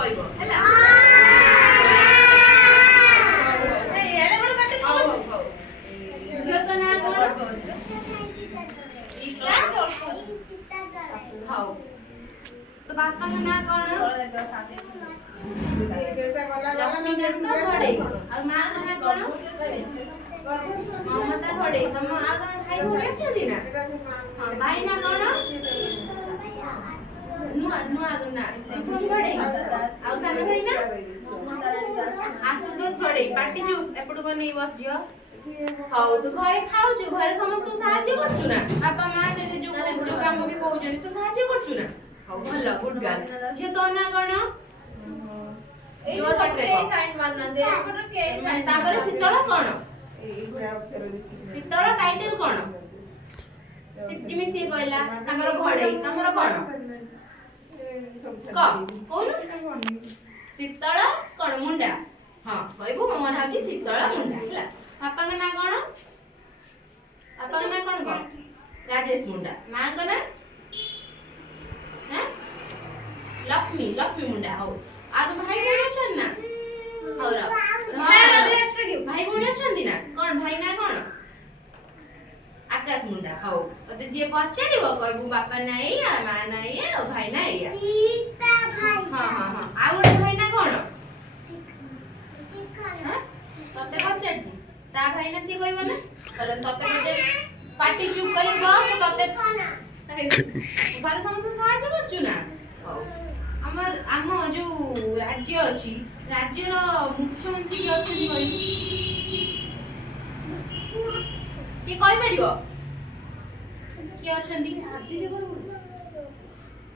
କହିବ ହେଲା ଝିଅ ତ ନା କଣ ହଉ ତ ବାପାଙ୍କ ନାଁ କଣ ଘଡେଇ ଆଉ ମାଙ୍କ ନାଁ କଣ ମମତା ଘଡେଇ ତମ ଆଉ କଣ ଭାଇ ଭଉଣୀ ଅଛନ୍ତି ନା ହଁ ଭାଇ ନା କଣ ନୂଆ ନୂଆ ନା ଶୁଭମ ଘଡେଇ ଆଉ ସାନ ଭାଇ ନା ଆଶୁତୋଷ ଘଡେଇ ପାଟି ଚୁପ ଏପଟକୁ ନେଇ ବସ ଝିଅ ହଉ ତୁ ଘରେ ଖାଉଛୁ ଘରେ ସମସ୍ତଙ୍କୁ ସାହାଯ୍ୟ କରୁଛୁ ନା ବାପା ମା ତତେ ଯୋଉ କାମ ବି କହୁଛନ୍ତି ସବୁ ସାହାଯ୍ୟ କରୁଛୁ ନା ହଉ ଭଲ ଗୁଡ ଗାର୍ଲ ଝିଅ ତୋ ନା କଣ ଜୋର ପାଟିରେ କହ ତାପରେ ଶୀତଳ କଣ ଶୀତଳ ଟାଇଟେଲ କଣ ମିଶିକି କହିଲା ତାଙ୍କର ଘଡେଇ ତମର କଣ କହୁନୁ ଶୀତଳ କଣ ମୁଣ୍ଡା ହଁ କହିବୁ ମୋ ନାଁ ହଉଛି ଶୀତଳ ମୁଣ୍ଡା ହେଲା ବାପାଙ୍କ ନାଁ କଣ ବାପାଙ୍କ ନାଁ କଣ କହ ରାଜେଶ ମୁଣ୍ଡା ମାଙ୍କ ନାଁ ଲକ୍ଷ୍ମୀ ଲକ୍ଷ୍ମୀ ମୁଣ୍ଡା ହଉ ଆଉ ତମ ଭାଇ ଭଉଣୀ ଅଛନ୍ତି ନା ହଉ ଭାଇ ଭଉଣୀ ଅଛନ୍ତି ନା କଣ ଭାଇ ନା କଣ ଆକାଶ ମୁଣ୍ଡା ହଉ ତତେ ଯିଏ ପଚାରିବ କହିବୁ ବାପା ନା ଏଇଆ ମା ନା ଏଇଆ ଆଉ ଭାଇ ନା ଏଇଆ ହଁ ହଁ ହଁ ଆଉ ଗୋଟେ ଭାଇ ନା କଣ ତତେ ପଚାରିଛି ତା ଭାଇ ନା ସିଏ କହିବ ନା କହିଲେ ତତେ ପଚାରି ପାଟି ଚୁପ କରି ବସ ତତେ ଘରେ ସମସ୍ତଙ୍କୁ ସାହାଯ୍ୟ କରୁଛୁ ନା ହଉ ଆମ ଯୋଉ ରାଜ୍ୟ ଅଛି ରାଜ୍ୟର ମୁଖ୍ୟମନ୍ତ୍ରୀ କିଏ ଅଛନ୍ତି କହିଲୁ କିଏ କହିପାରିବ କିଏ ଅଛନ୍ତି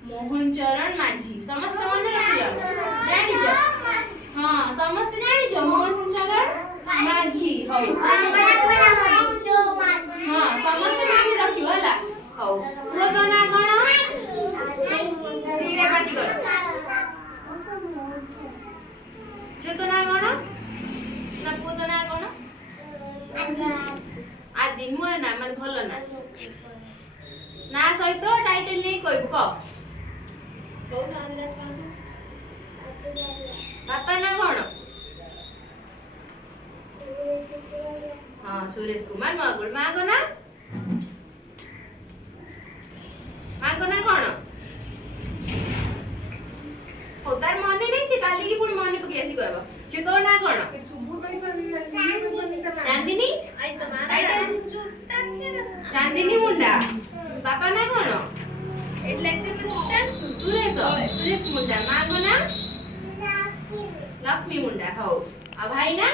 ମୋହନ ଚରଣ ମାଝୀ ସମସ୍ତେ ମନେ ରଖିଲ ଜାଣିଛ ହଁ ସମସ୍ତେ ଜାଣିଛ ମୋହନ ଚରଣ ମାଝୀ ହଉ ହଁ ସମସ୍ତେ ମନେ ରଖିବ ହେଲା ହଉ ପୁଅ ତୋ ନାଁ କଣ ଧୀରେ ପାଟି କର ଝିଅ ତୋ ନାଁ କଣ ନା ପୁଅ ତୋ ନାଁ କଣ ଆଦି ନୂଆ ନା ମାନେ ଭଲ ନା ନା ସହିତ ଟାଇଟେଲ ନେଇ କହିବୁ କହ ବାପା ନା କଣ ହଁ ସୁରେଶ କୁମାର ମହାକୁଡ଼ ମାଙ୍କ ନା କଣ ହଉ ତାର ମନେ ନାହିଁ ସେ କାଲିକି ପୁଣି ମନେ ପକେଇ ଆସି କହିବ ଯେ ତୋ ନା କଣ ଚାନ୍ଦିନୀ ଚାନ୍ଦିନୀ ମୁଣ୍ଡା ବାପା ନା କଣ ସୁରେଶ ସୁରେଶ ମୁଣ୍ଡା ମାଙ୍କ ନା ଲକ୍ଷ୍ମୀ ମୁଣ୍ଡା ହଉ ଆଉ ଭାଇ ନା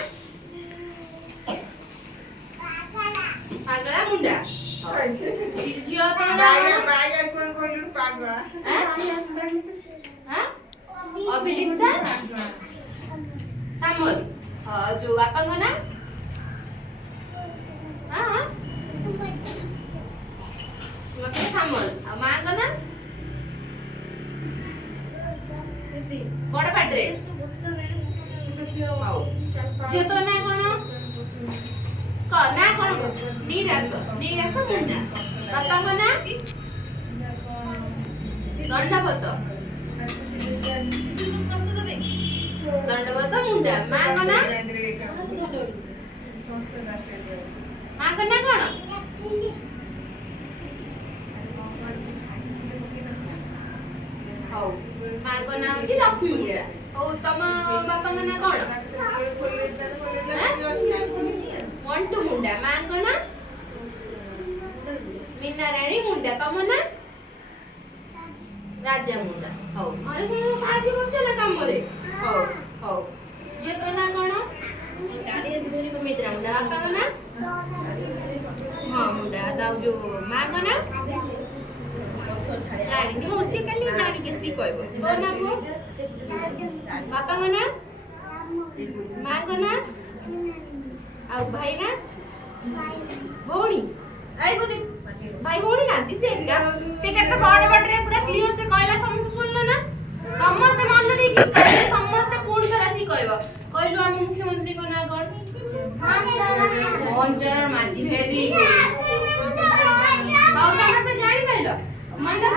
ପାଗଳା ମୁଣ୍ଡା ଝିଅ ତ ଅଭିଲିପ୍ସା ସାମଲ ଯୋଉ ବାପାଙ୍କ ନା ସାମଲ ଆଉ ମାଙ୍କ ନା ବଡ ପାଟିରେ ହଉ ଝିଅ ତୋ ନା କଣ ନା କଣ ନିରାଶ ନିରାଶ ମୁଣ୍ଡା ବାପାଙ୍କ ନା ଦଣ୍ଡବତ ଦଣ୍ଡବତ ମୁଣ୍ଡା ମାଙ୍କ ନା କଣ ହଉ ମାଙ୍କ ନାଁ ହଉଛି ଲକ୍ଷ୍ମୀ ମୁଣ୍ଡା ହଉ ତମ ବାପାଙ୍କ ନାଁ କଣ ମଣ୍ଟୁ ମୁଣ୍ଡା ମାଙ୍କ ନା ମୀନାରାଣୀ ମୁଣ୍ଡା ତମ ନା ରାଜା ମୁଣ୍ଡା ହଉ ଘରେ ସମସ୍ତେ ସାହାଯ୍ୟ କରୁଛ ନା କାମରେ ହଉ ହଉ ଝିଅ ତୋ ନା କଣ ସୁମିତ୍ରା ମୁଣ୍ଡା ବାପାଙ୍କ ନା ହଁ ମୁଣ୍ଡା ଆଉ ଯୋଉ ମାଙ୍କ ନା ଜାଣିନି ହଉ ସିଏ କାଲି ଜାଣିକି ଆସିକି କହିବ ତୋ ନା ପୁଅ ବାପାଙ୍କ ନା ମାଙ୍କ ନା ଆଉ ଭାଇ ନା ଭଉଣୀ ଭାଇ ଭଉଣୀ ନାହାନ୍ତି ସେ କେତେ ବଡ ବଡରେ ପୁରା କ୍ଲିୟର ସେ କହିଲା ସମସ୍ତେ ଶୁଣିଲେ ନା ସମସ୍ତେ ମନ ଦେଇକି ସମସ୍ତେ ପୁଣି ଥରେ ଆସିକି କହିବ କହିଲୁ ଆମ ମୁଖ୍ୟମନ୍ତ୍ରୀଙ୍କ ନାଁ କଣ ମୋହନ ଚରଣ ମାଝୀ ଭେରି ହଉ ସମସ୍ତେ ଜାଣିପାରିଲ ମନେ